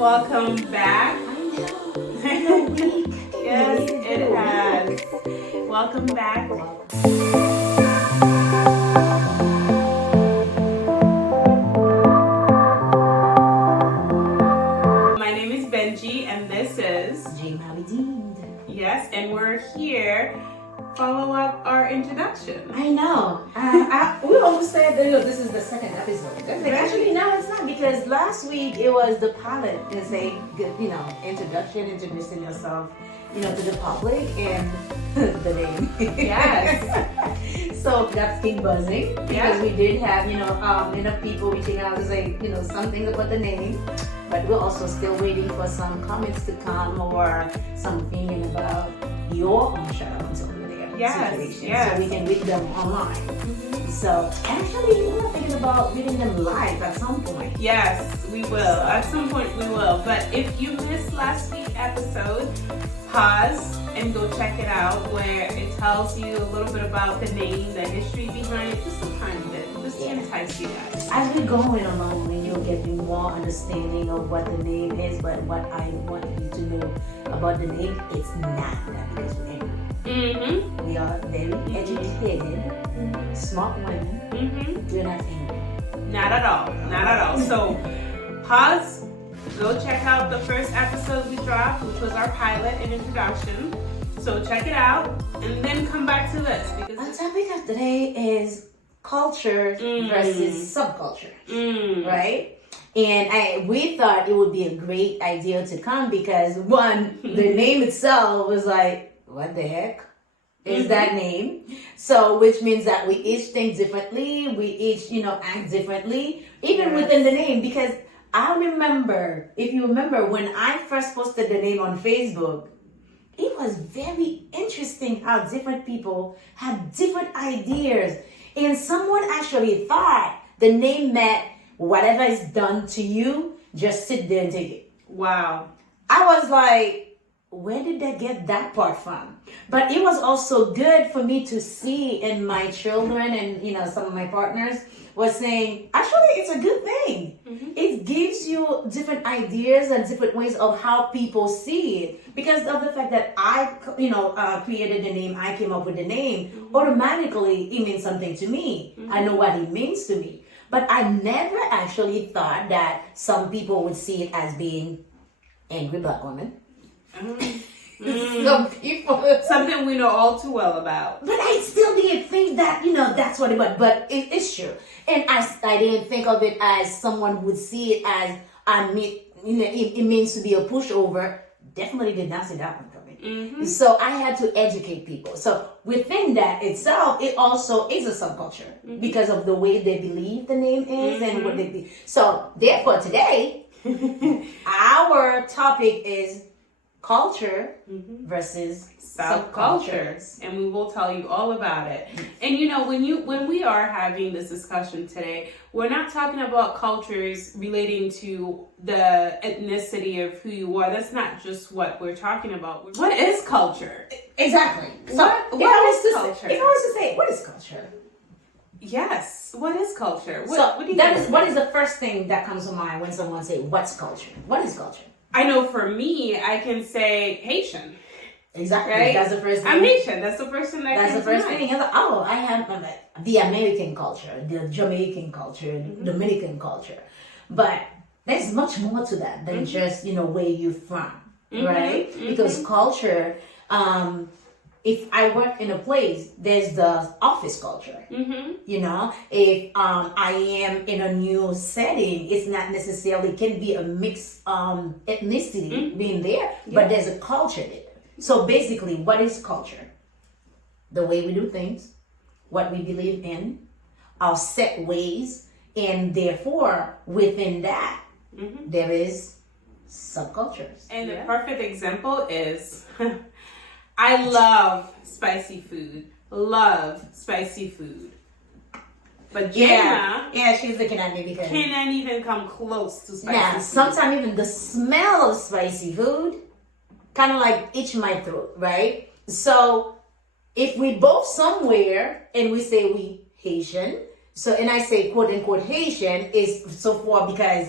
welcome back. I know. Week. Yes, it has. Welcome back. My name is Benji, and this is Yes, and we're here. Follow up our introduction. I know. We almost said that this is the second episode. Actually, no, it's not, because last week it was the pilot. It's a good, introduction, introducing yourself, to the public and the name. Yes. So that's keep buzzing because we did have, enough people reaching out to say, something about the name. But we're also still waiting for some comments to come or some opinion about your own shout-outs over there. Situation. Yes. So we can read them online. So actually, we're thinking about reading them live at some point. Yes, we will. At some point we will. But if you missed last week's episode, pause and go check it out, where it tells you a little bit about the name, the history behind it, just a tiny bit, just to entice you guys. As we go along, you'll get more understanding of what the name is. But what I want you to know about the name, it's not that because we're angry. We are very educated, smart women. We're not angry. Not at all. Not at all. So pause, go check out the first episode we dropped, which was our pilot and introduction. So check it out and then come back to this. Because our topic of today is culture versus subculture, right? And we thought it would be a great idea to come because one, the name itself was like, what the heck is that name? So, which means that we each think differently, we each, act differently, even within the name. Because I remember, if you remember, when I first posted the name on Facebook, it was very interesting how different people have different ideas. And someone actually thought the name meant whatever is done to you, just sit there and take it. Wow. I was like, where did they get that part from? But it was also good for me to see in my children and, some of my partners was saying, actually, it's a good thing. It gives you different ideas and different ways of how people see it. Because of the fact that I, created the name, I came up with the name, automatically it means something to me. I know what it means to me. But I never actually thought that some people would see it as being angry black woman. Some people, something we know all too well about. But I still didn't think that, that's what it was. But it's true. And I didn't think of it as someone would see it as, it means to be a pushover. Definitely did not see that one coming. So I had to educate people. So within that itself, it also is a subculture because of the way they believe the name is and what they believe. So therefore today, our topic is culture versus subcultures, and we will tell you all about it. And when we are having this discussion today, we're not talking about cultures relating to the ethnicity of who you are. That's not just what we're talking about. What is culture? Exactly. So what is culture? If I was to say, what is culture? Yes. What is culture? What is the first thing that comes to mind when someone says, what's culture? What is culture? I know for me, I can say Haitian. Exactly. Right? That's the first thing. I'm Haitian. That's the first thing That's the first thing. You're like, oh, I have the American culture, the Jamaican culture, Dominican culture. But there's much more to that than just, where you're from, right? Because culture, if I work in a place, there's the office culture. If I am in a new setting, it's not necessarily can be a mixed ethnicity being there, but there's a culture there. So basically, what is culture? The way we do things, what we believe in, our set ways, and therefore within that, there is subcultures. And the perfect example is. I love spicy food. But Jenna, she's looking at me because cannot even come close to spicy food. Sometimes even the smell of spicy food kind of like itch my throat, right? So if we both somewhere and we say we Haitian, so and I say quote unquote Haitian is so far because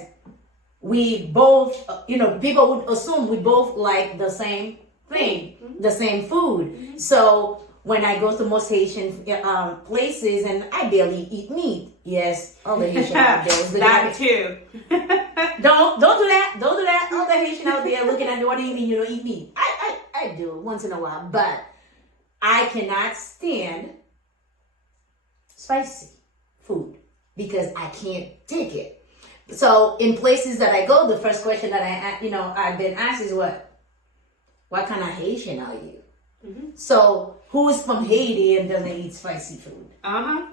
we both, people would assume we both like the same thing, the same food. So when I go to most Haitian places, and I barely eat meat. Yes, all the Haitian out there. That too. Don't do that. Don't do that. All the Haitian out there looking at me, what do you mean you don't eat meat? I do once in a while, but I cannot stand spicy food because I can't take it. So in places that I go, the first question that I've been asked is what kind of Haitian are you? So who is from Haiti and doesn't eat spicy food?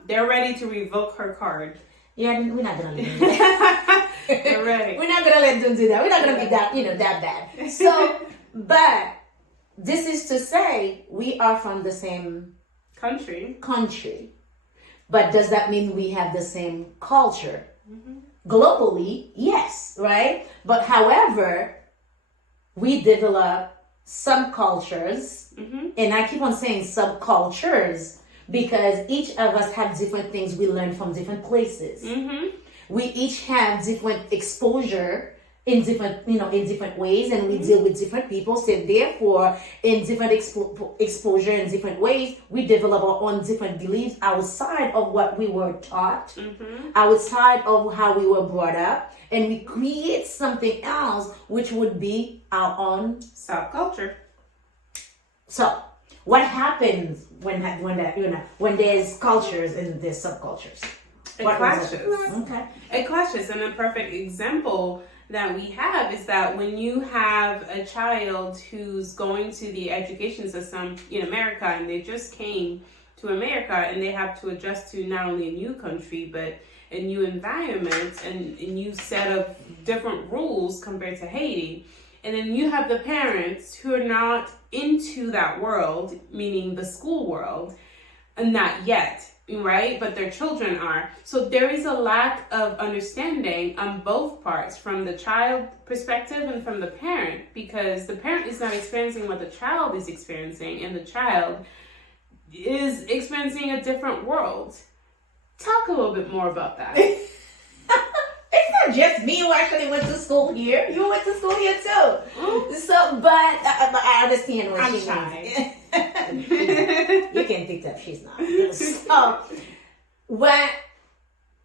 They're ready to revoke her card. Yeah, we're not gonna let them do that. They're ready. We're not gonna let them do that. We're not gonna be that bad. So, but this is to say we are from the same country. But does that mean we have the same culture? Globally, yes, right? But however, we develop subcultures, and I keep on saying subcultures because each of us have different things we learn from different places. We each have different exposure in different ways, and we deal with different people. So therefore, in different exposure in different ways, we develop our own different beliefs outside of what we were taught, outside of how we were brought up, and we create something else, which would be our own subculture. So, what happens when there's cultures and there's subcultures? It clashes. Okay. It clashes, and a perfect example that we have is that when you have a child who's going to the education system in America and they just came to America and they have to adjust to not only a new country but a new environment and a new set of different rules compared to Haiti, and then you have the parents who are not into that world, meaning the school world, and not yet, right? But their children are. So there is a lack of understanding on both parts, from the child perspective and from the parent, because the parent is not experiencing what the child is experiencing, and the child is experiencing a different world. Talk a little bit more about that. It's not just me who actually went to school here. You went to school here too. So, but I understand what she's saying. You can pick up, she's not. So, what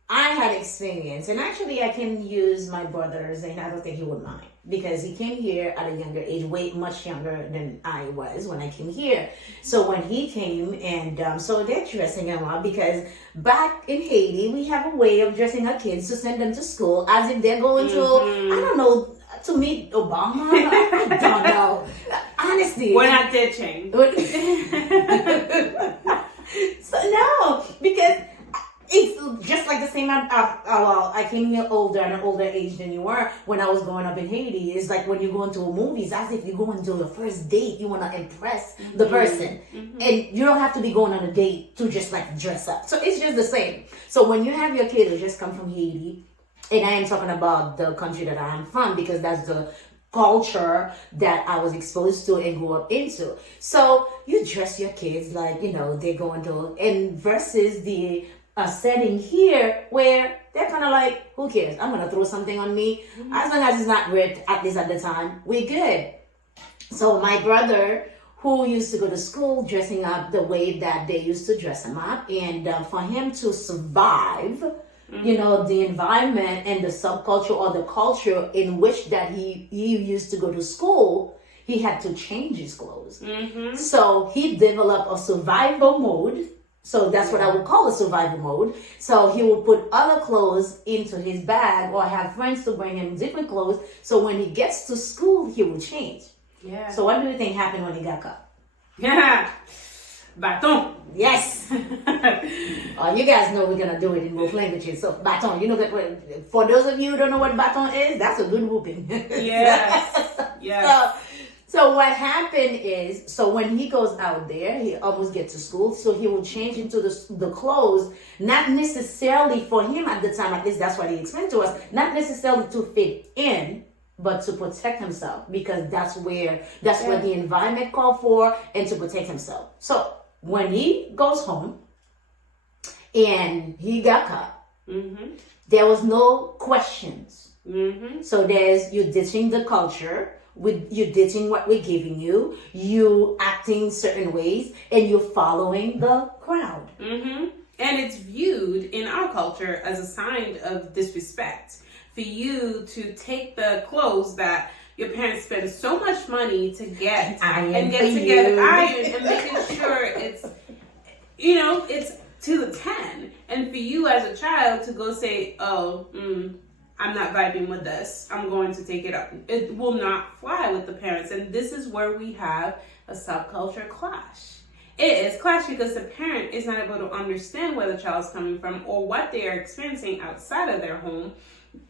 I had experienced, and actually I can use my brothers, and I don't think he would mind, because he came here at a younger age, much younger than I was when I came here. So when he came, and so they're dressing him up, because back in Haiti, we have a way of dressing our kids to send them to school as if they're going to, I don't know, to meet Obama. I don't know. Honestly. We're not ditching. So no, because it's just like the same. Well, I came here at an older age than you were when I was growing up in Haiti. It's like when you go into a movie, it's as if you go into your first date. You want to impress the person, and you don't have to be going on a date to just like dress up. So it's just the same. So when you have your kids who just come from Haiti, and I am talking about the country that I am from because that's the culture that I was exposed to and grew up into. So you dress your kids like, they're going to, and versus the setting here where they're kind of like, who cares? I'm going to throw something on me. As long as it's not red, at least at the time, we're good. So my brother, who used to go to school dressing up the way that they used to dress him up, and for him to survive, the environment and the subculture or the culture in which that he used to go to school, he had to change his clothes. So he developed a survival mode. So that's what I would call a survival mode. So he would put other clothes into his bag or have friends to bring him different clothes. So when he gets to school, he will change. Yeah. So what do you think happened when he got caught? Yeah. Baton. Yes. You guys know we're going to do it in both languages. So baton, that for those of you who don't know what baton is, that's a good whooping. Yes. Yes. So what happened is, so when he goes out there, he almost gets to school, so he will change into the clothes, not necessarily for him at the time, at least that's what he explained to us, not necessarily to fit in, but to protect himself, because that's what the environment called for, and to protect himself. So when he goes home and he got caught, there was no questions So there's you ditching the culture, with you ditching what we're giving you, you acting certain ways, and you're following the crowd. And it's viewed in our culture as a sign of disrespect for you to take the clothes that your parents spend so much money to get and get together ironed and making sure it's, you know, it's to the 10. And for you as a child to go say, oh, I'm not vibing with this, I'm going to take it up. It will not fly with the parents. And this is where we have a subculture clash. It is clash because the parent is not able to understand where the child's coming from or what they are experiencing outside of their home.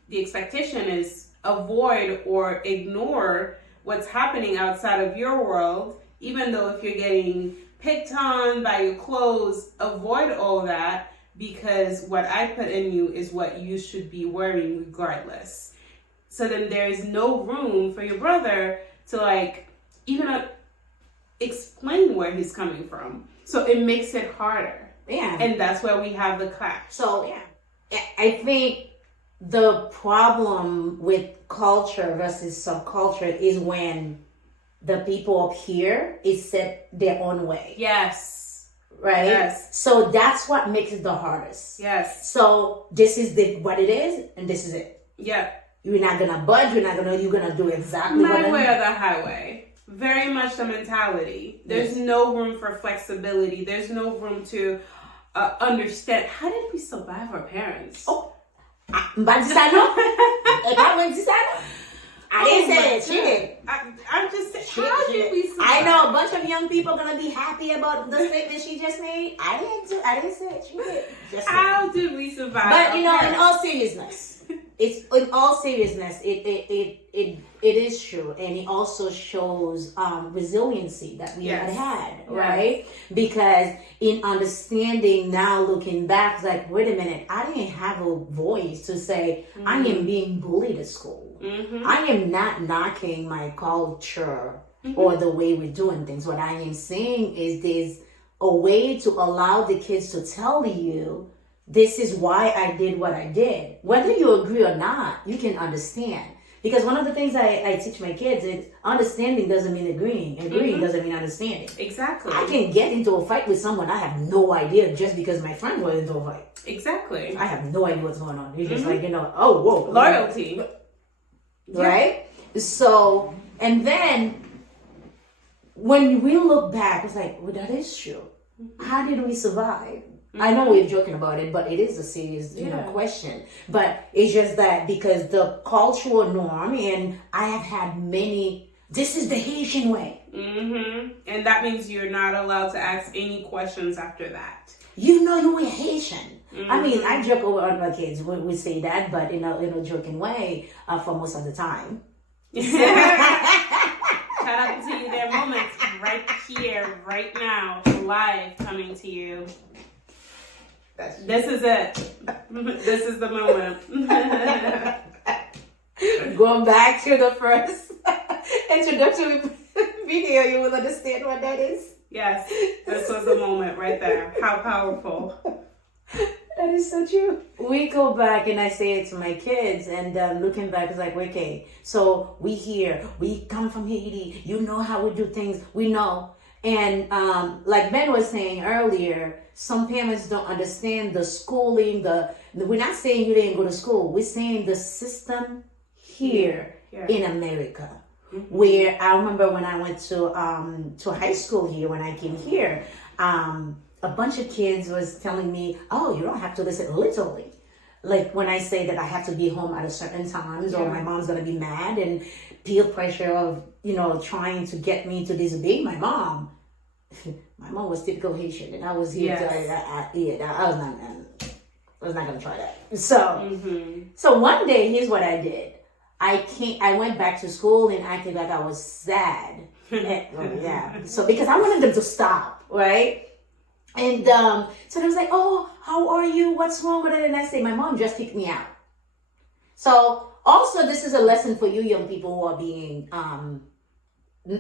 The expectation is avoid or ignore what's happening outside of your world, even though if you're getting picked on by your clothes, avoid all that because what I put in you is what you should be wearing regardless. So then there is no room for your brother to like even explain where he's coming from. So it makes it harder. Yeah. And that's where we have the clash. So yeah, I think the problem with culture versus subculture is when the people up here is set their own way. Yes. Right? Yes. So that's what makes it the hardest. Yes. So this is what it is, and this is it. Yeah. You're not gonna budge, you're gonna do exactly My way or the highway. Very much the mentality. There's no room for flexibility. There's no room to understand. How did we survive our parents? I didn't say it. She did. I'm just saying, how did we survive? I know a bunch of young people are gonna be happy about the statement she just made. I didn't say it. She did. How did we survive? But you know, in all seriousness, it is true, and it also shows resiliency that we had, right? Because in understanding now, looking back, it's like, wait a minute, I didn't have a voice to say I am being bullied at school. I am not knocking my culture or the way we're doing things. What I am saying is there's a way to allow the kids to tell you, this is why I did what I did. Whether you agree or not, you can understand. Because one of the things I teach my kids is understanding doesn't mean agreeing. Agreeing doesn't mean understanding. Exactly. I can get into a fight with someone I have no idea just because my friend was into a fight. Exactly. I have no idea what's going on. It's just like, you know, oh, whoa. Loyalty. Right? So, and then when we look back, it's like, well, that is true. How did we survive? I know we're joking about it, but it is a serious, question. But it's just that because the cultural norm, and I have had many, this is the Haitian way. And that means you're not allowed to ask any questions after that. You know you were Haitian. I mean, I joke over my kids when we say that, but in a joking way for most of the time. Shout out to you there moments right here, right now, live coming to you. This is it. This is the moment. Going back to the first introductory video, you will understand what that is. Yes, this was the moment right there. How powerful. That is so true. We go back and I say it to my kids, and looking back, it's like, okay, so we come from Haiti. You know how we do things. We know. And like Ben was saying earlier, some parents don't understand the schooling. We're not saying you didn't go to school. We're saying the system here in America. Where I remember when I went to high school here, when I came here, a bunch of kids was telling me, oh, you don't have to listen, literally. Like when I say that I have to be home at a certain times or my mom's going to be mad, and peer pressure of, trying to get me to disobey my mom. My mom was typical Haitian, and I was here I was not going to try that. So one day, here's what I did. I went back to school and acted like I was sad. So because I wanted them to stop, right? And so I was like, oh, how are you? What's wrong with it? And I say, my mom just kicked me out. So also, this is a lesson for you young people who are being, I'm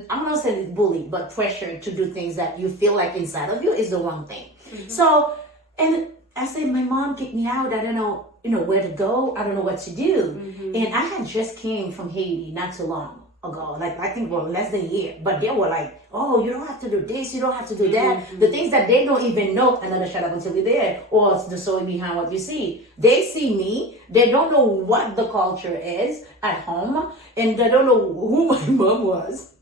not saying bullied, but pressured to do things that you feel like inside of you is the wrong thing. So, and I said, my mom kicked me out. I don't know. where to go. I don't know what to do. And I had just came from Haiti not too long ago, like I think less than a year. But they were like, oh, you don't have to do this, you don't have to do that. The things that they don't even know, another shut up until you're there, or the story behind what you see. They see me, they don't know what the culture is at home, and they don't know who my mom was.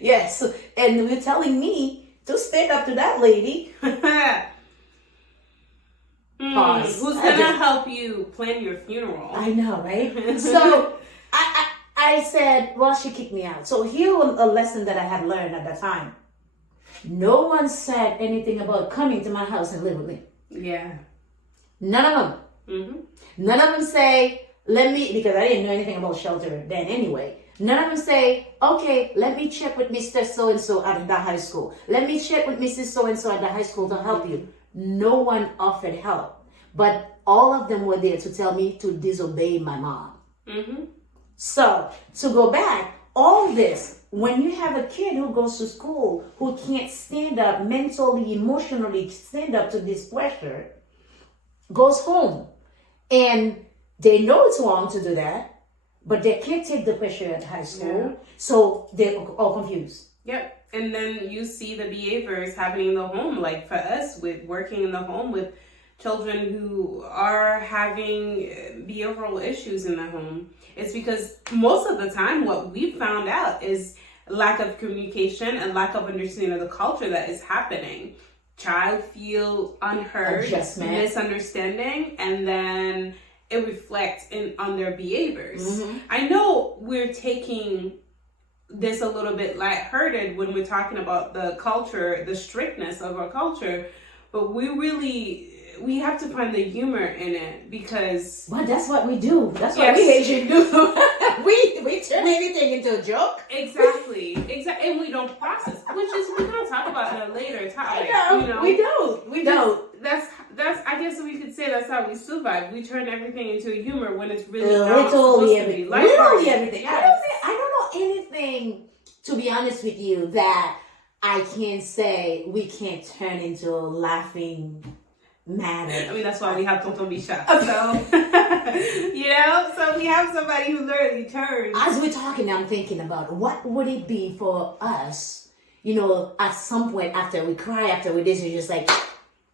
Yes, and you're telling me to stand up to that lady. Who's gonna help you plan your funeral? I know, right? So I said, well, she kicked me out. So here was a lesson that I had learned at that time. No one said anything about coming to my house and live with me. Yeah. None of them. None of them say, because I didn't know anything about shelter then anyway. None of them say, okay, let me check with Mr. So-and-so at the high school. Let me check with Mrs. So-and-so at the high school to help you. No one offered help. But all of them were there to tell me to disobey my mom. So, to go back, all this, when you have a kid who goes to school, who can't stand up mentally, emotionally, stand up to this pressure, goes home. And they know it's wrong to do that, but they can't take the pressure at high school. So they're all confused. Yep. And then you see the behaviors happening in the home, like for us with working in the home with children who are having behavioral issues in the home. It's because most of the time what we found out is lack of communication and lack of understanding of the culture that is happening. Child feel unheard, misunderstanding, and then it reflects on their behaviors. I know we're taking this a little bit lighthearted when we're talking about the culture, the strictness of our culture, but we have to find the humor in it because... Well, that's what we do. That's what we Asian do. we turn everything into a joke. Exactly. And we don't process, which is, we're going to talk about in a later topic. I know. We don't. That's, I guess we could say that's how we survive. We turn everything into a humor when it's really literally everything. Literally everything. Yes. I don't know anything, to be honest with you, that I can say we can't turn into a laughing matter. I mean, that's why we have Tonton Bichat. So, so we have somebody who literally turns. As we're talking, I'm thinking about what would it be for us, at some point after we cry, after we this, it's just like,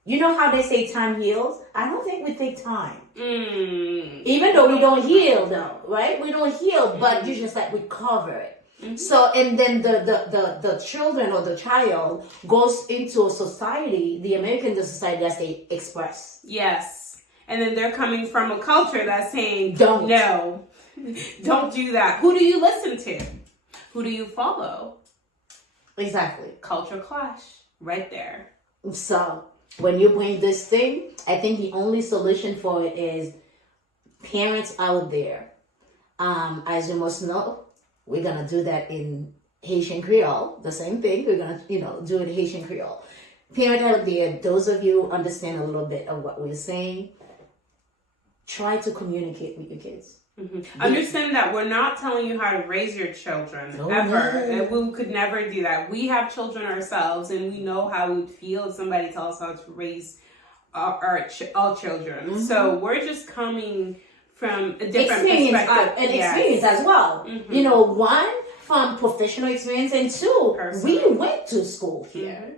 how they say time heals? I don't think we take time. Even though we don't heal, though, right? We don't heal, but you just like we cover it. So, and then the children or the child goes into a society, the American society that they express. Yes. And then they're coming from a culture that's saying, don't do that. Who do you listen to? Who do you follow? Exactly. Culture clash right there. So, when you bring this thing, I think the only solution for it is parents out there. As you must know, we're going to do that in Haitian Creole. The same thing. We're going to, do it in Haitian Creole. Parent out there, those of you who understand a little bit of what we're saying, try to communicate with your kids. Understand that we're not telling you how to raise your children, ever. No. We could never do that. We have children ourselves, and we know how we feel if somebody tells us how to raise our children. So we're just coming from a different perspective. Experience as well. One, from professional experience, and two, we went to school here.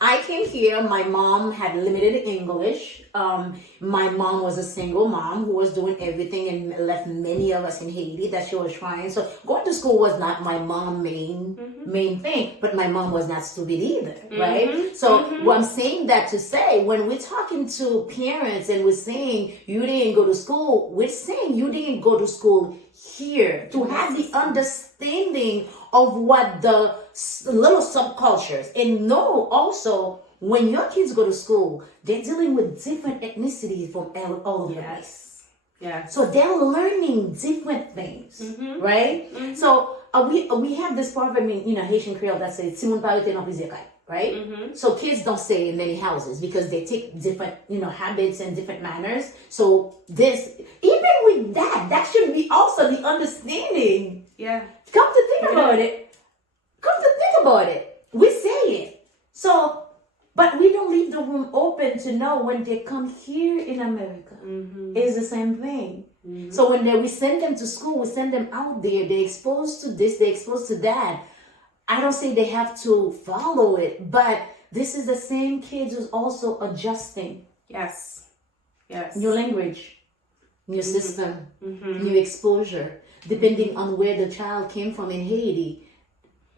I came here, my mom had limited English. My mom was a single mom who was doing everything and left many of us in Haiti that she was trying. So going to school was not my mom's main thing, but my mom was not stupid either, right? So what I'm saying that to say, when we're talking to parents and we're saying you didn't go to school, we're saying you didn't go to school here to have the understanding of what the little subcultures, and know also when your kids go to school, they're dealing with different ethnicities from all over the place. Yeah. So they're learning different things, right? So we have this proverb in Haitian Creole that says "Simon parete non pizekay," right? So kids don't stay in many houses because they take different habits and different manners. So even with that should be also the understanding. Yeah. Come to think about it, we say it. So But we don't leave the room open to know when they come here in America. It's the same thing. So when we send them to school, we send them out there, they're exposed to this, they're exposed to that. I don't say they have to follow it, but this is the same kids who's also adjusting. Yes. New language, new system, new exposure, depending on where the child came from in Haiti,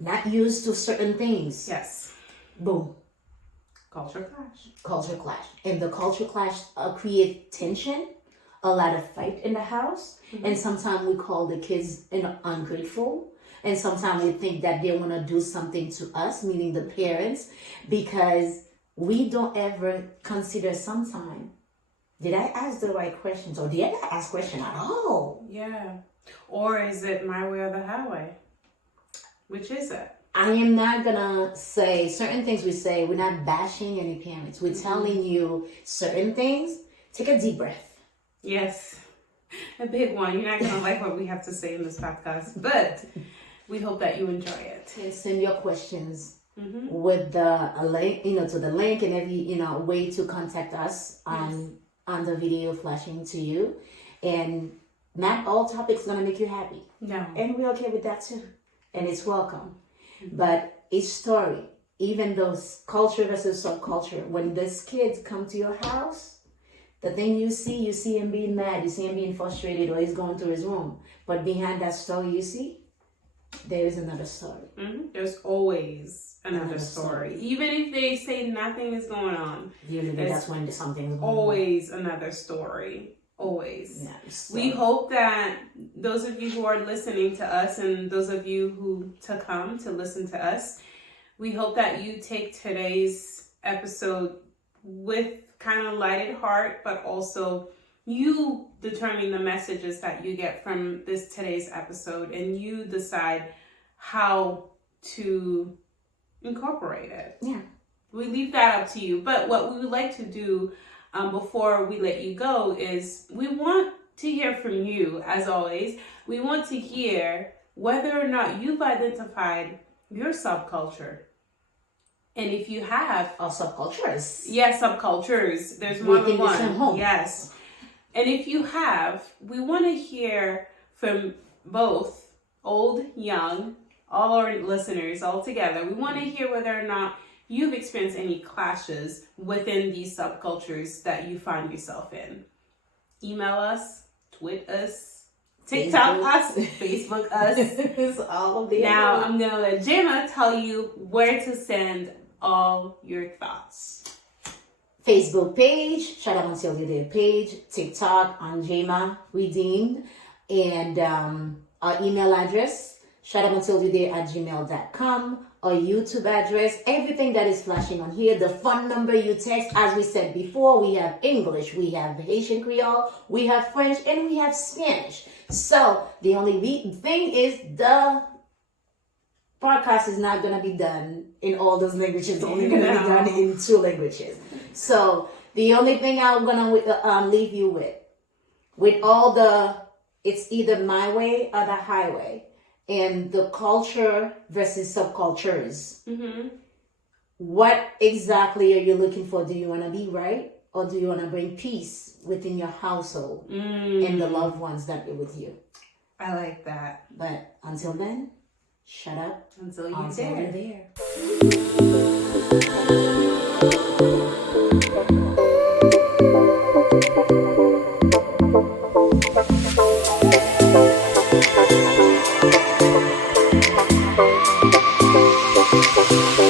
not used to certain things. Yes. Boom. Culture clash. Culture clash. And the culture clash create tension, a lot of fight in the house. And sometimes we call the kids ungrateful. And sometimes we think that they want to do something to us, meaning the parents, because we don't ever consider sometimes, did I ask the right questions? Or did I not ask question at all? Yeah. Or is it my way or the highway? Which is it? I am not gonna say certain things we say. We're not bashing any parents. We're telling you certain things. Take a deep breath. Yes. A big one. You're not gonna like what we have to say in this podcast, but we hope that you enjoy it. And send your questions with the link, to the link and every, way to contact us on the video flashing to you. And not all topics gonna make you happy. No. And we're okay with that too. And it's welcome. But each story, even those culture versus subculture, when these kids come to your house, the thing you see him being mad, you see him being frustrated, or he's going to his room. But behind that story you see, there is another story. There's always another story. Even if they say nothing is going on. Usually that's when something's going always on. Another story. Always. Yeah, so. We hope that those of you who are listening to us and those of you who to come to listen to us, we hope that you take today's episode with kind of lighted heart, but also you determine the messages that you get from today's episode, and you decide how to incorporate it. Yeah. We leave that up to you. But what we would like to do before we let you go is we want to hear from you, as always. We want to hear whether or not you've identified your subculture. And if you have... Or subcultures. Yes, subcultures. There's more than one. Home. Yes. And if you have, we want to hear from both old, young, all our listeners all together. We want to hear whether or not you've experienced any clashes within these subcultures that you find yourself in. Email us, tweet us, TikTok us, Facebook us. It's all of the Now I'm going to let Gemma tell you where to send all your thoughts. Facebook page, shutupuntilyouthere page, TikTok, Anjema Redeemed, and our email address, shutupuntilyouthere@gmail.com, our YouTube address, everything that is flashing on here, the phone number you text. As we said before, we have English, we have Haitian Creole, we have French, and we have Spanish. So the only thing is the podcast is not going to be done in all those languages. It's only going to be done in 2 languages. So the only thing I'm going to leave you with all it's either my way or the highway, and the culture versus subcultures. What exactly are you looking for? Do you want to be right, or do you want to bring peace within your household and the loved ones that are with you? I like that. But until then, shut up until you're there.